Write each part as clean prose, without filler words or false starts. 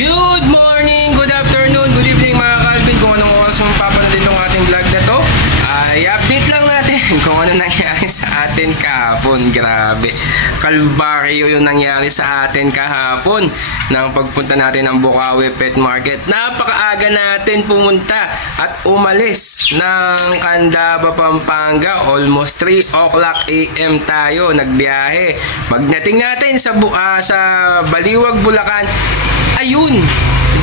Good morning, good afternoon, good evening mga Calvin. Kung anong oras mong papanood itong ating vlog na to, ay update lang natin kung ano nangyari sa atin kahapon. Grabe, kalbaryo yung nangyari sa atin kahapon nang pagpunta natin ng Bukawi Pet Market. Napakaaga natin pumunta at umalis ng Candaba, Pampanga. Almost 3 o'clock AM tayo nagbiyahe. Magdating natin sa Baliwag, Bulacan. Ayun,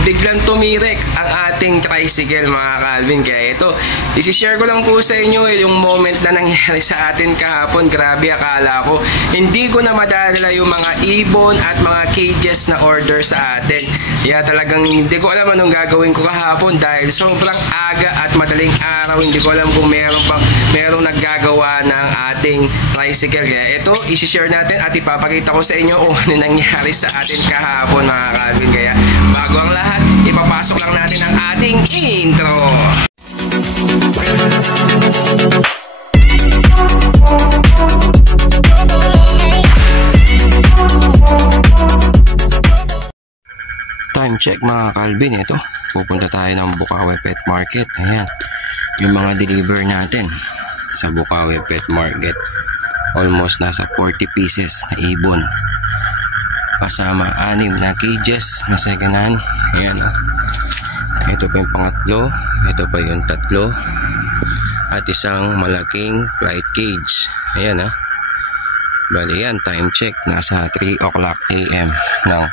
biglang tumirek ang ating tricycle mga Calvin. Kaya ito, isi-share ko lang po sa inyo yung moment na nangyari sa atin kahapon. Grabe, akala ko hindi ko na madala yung mga ibon at mga cages na order sa atin. Kaya talagang hindi ko alam anong gagawin ko kahapon dahil sobrang aga at madaling araw. Hindi ko alam kung merong naggagawa ng ating tricycle. Kaya ito, isi-share natin at ipapakita ko sa inyo kung ano nangyari sa atin kahapon mga Calvin. Kaya bago ang lahat, ipapasok lang natin ang ating intro. Time check mga Calvin. Ito, pupunta tayo ng Bukawi Pet Market. Ayan, yung mga deliver natin sa Bukawi Pet Market. Almost nasa 40 pieces na ibon, kasama 6 na cages na second hand. Ayan, ito pa yung pangatlo, ito pa yung tatlo, at isang malaking flight cage. Ayan, bali yan, time check, nasa 3 o'clock AM ng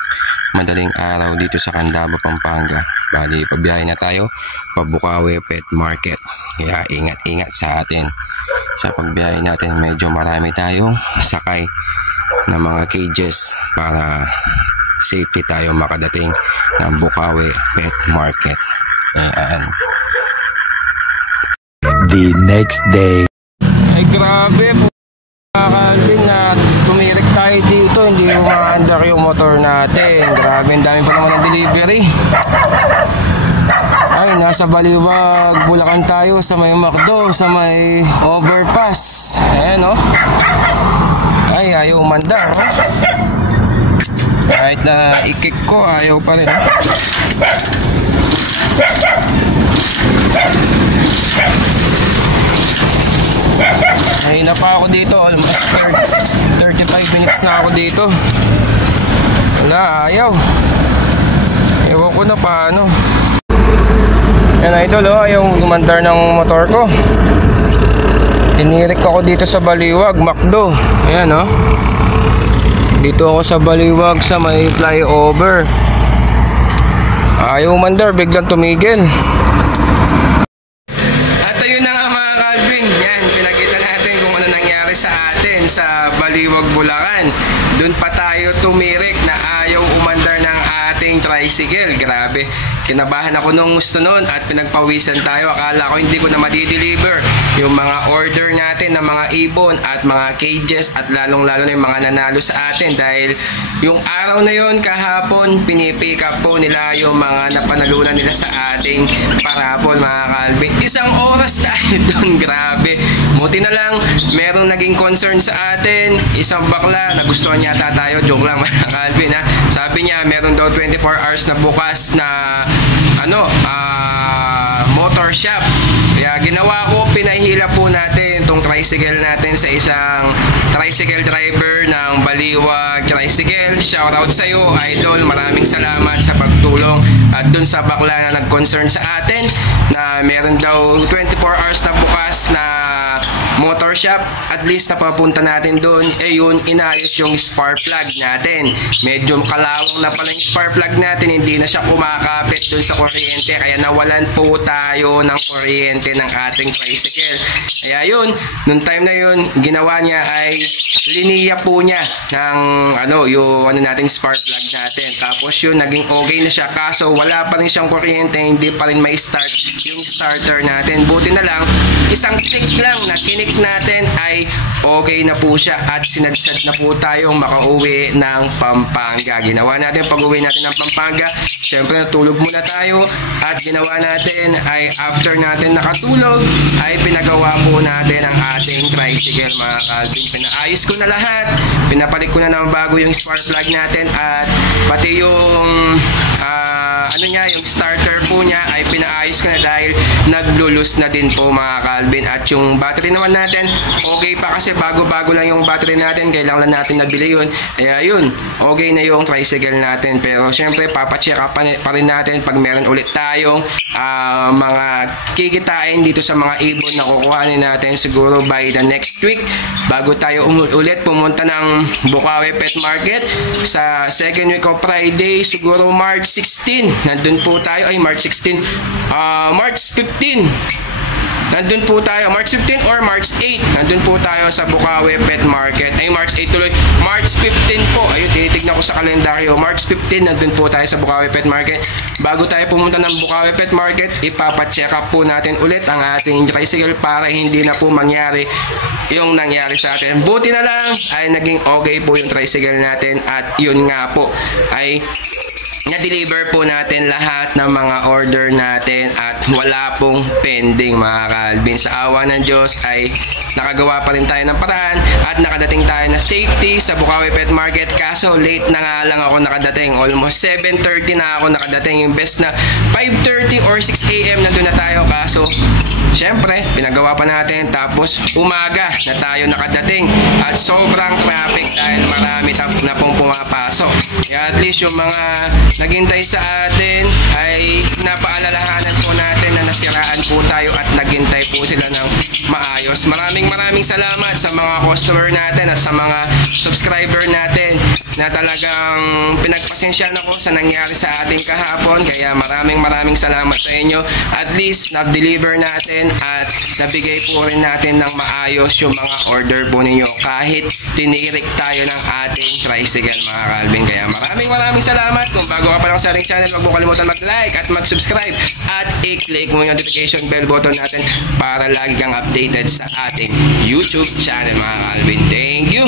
madaling araw dito sa Candaba, Pampanga. Bali, pabiyahe na tayo pa Bukawi Pet Market. Kaya ingat-ingat sa atin sa pagbiyahe natin. Medyo marami tayong sakay na mga cages para safety tayo makadating ng Bukawi Pet Market. Ayan. The next day. Ay grabe po mga Calvin, na tumirik tayo dito, hindi umaandar yung motor natin. Grabe, ang dami pa naman ng delivery. Ay, nasa Baliwag, Bulacan tayo, sa may McDo, sa may overpass. Ayan, ay, ayaw umandar, kahit na i-kick ko, ayaw pa rin, Ay, na pa ako dito, almost 35 minutes na ako dito. Wala, ayaw. Ewan ko na paano. Yan, idol, ayaw umandar ng motor ko. Tinirik ako dito sa Baliwag, McDo. Ayan, dito ako sa Baliwag sa may flyover. Ayaw umandar, biglang tumigil. At ayun na nga mga Calvin. Yan, pinakita natin kung ano nangyari sa atin sa Baliwag, Bulacan. Doon pa tayo tumirik na ayaw umandar ng ating tricycle. Grabe, kinabahan ako nung gusto nun at pinagpawisan tayo. Akala ko hindi ko na madideliver yung mga order natin ng mga ibon at mga cages, at lalong-lalo na yung mga nanalo sa atin dahil yung araw na yon kahapon pinipick up po nila yung mga napanalunan nila sa ating parapol mga Calvin. Isang oras tayo dun, grabe. Buti na lang merong naging concern sa atin, isang bakla, nagustuhan yata tayo, joke lang mga Calvin, sabi niya meron daw 24 hours na bukas na motor shop. Kaya ginawa ko, pinahila po natin itong tricycle natin sa isang tricycle driver ng Baliwag Tricycle. Shoutout sa iyo, idol. Maraming salamat sa pagtulong. At dun sa bakla na nag-concern sa atin na meron daw 24 hours na bukas na motor shop, at least napapunta natin doon, yun, inayos yung spark plug natin. Medyo kalawang na pala yung spark plug natin, hindi na siya kumakapit doon sa kuryente, kaya nawalan po tayo ng kuryente ng ating tricycle. Kaya yun, nung time na yun, ginawa niya ay liniya po niya ng yung nating spark plug natin. Tapos yun, naging okay na siya, kaso wala pa rin siyang kuryente, hindi pa rin may start yung starter natin. Buti na lang, isang click lang na kinik natin ay okay na po siya at sinadsad na po tayong makauwi ng Pampanga. Ginawa natin pag-uwi natin ng Pampanga, syempre natulog muna tayo, at ginawa natin ay after natin nakatulog ay pinagawa po natin ang ating tricycle mga Calvin. Pinaayos ko na lahat, pinapalit ko na ng bago yung spark plug natin, at pati yung naglulus na din po mga Calvin. At yung battery naman natin, okay pa kasi bago-bago lang yung battery natin, kailangan lang natin nabili yun. Kaya yun, okay na yung tricycle natin. Pero syempre papacheck up pa rin natin pag meron ulit tayong mga kikitain dito sa mga ibon na kukuhanin natin siguro by the next week, bago tayo ulit pumunta ng Bukawi Pet Market sa second week of Friday, siguro March 16. Nandun po tayo, ay March 16, March 15. Nandun po tayo, March 15 or March 8. Nandun po tayo sa Bukawi Pet Market. Ay, March 8 tuloy. March 15 po. Ayun, tinitignan ko sa kalendaryo. March 15, nandun po tayo sa Bukawi Pet Market. Bago tayo pumunta ng Bukawi Pet Market, ipapacheck up po natin ulit ang ating tricycle para hindi na po mangyari yung nangyari sa atin. Buti na lang ay naging okay po yung tricycle natin at yun nga po ay na-deliver po natin lahat ng mga order natin at wala pong pending mga Calvin. Sa awa ng Diyos ay nakagawa pa rin tayo ng paraan at nakadating tayo na safety sa Bukawi Pet Market. Kaso late na nga lang ako nakadating. Almost 7:30 na ako nakadating. Yung best na 5:30 or 6 AM nandun na tayo. Kaso syempre pinagawa pa natin, tapos umaga na tayo nakadating at sobrang traffic dahil marami na pong pumapasok. Kaya at least yung mga naghintay sa atin ay napaalalahanan po natin na nasiraan po tayo at naghintay po sila ng maayos. Maraming salamat sa mga customer natin at sa mga subscriber natin na talagang pinagpasensyahan ako sa nangyari sa ating kahapon. Kaya maraming salamat sa inyo. At least na-deliver natin at nabigay po rin natin ng maayos yung mga order po ninyo kahit tinirik tayo ng ating tricycle mga Calvin. Kaya maraming salamat. Kung bago ka pa lang sa ating channel, huwag mo kalimutan mag-like at mag-subscribe at i-click mo yung notification bell button natin para lagi kang updated sa ating YouTube channel mga Calvin. Thank you!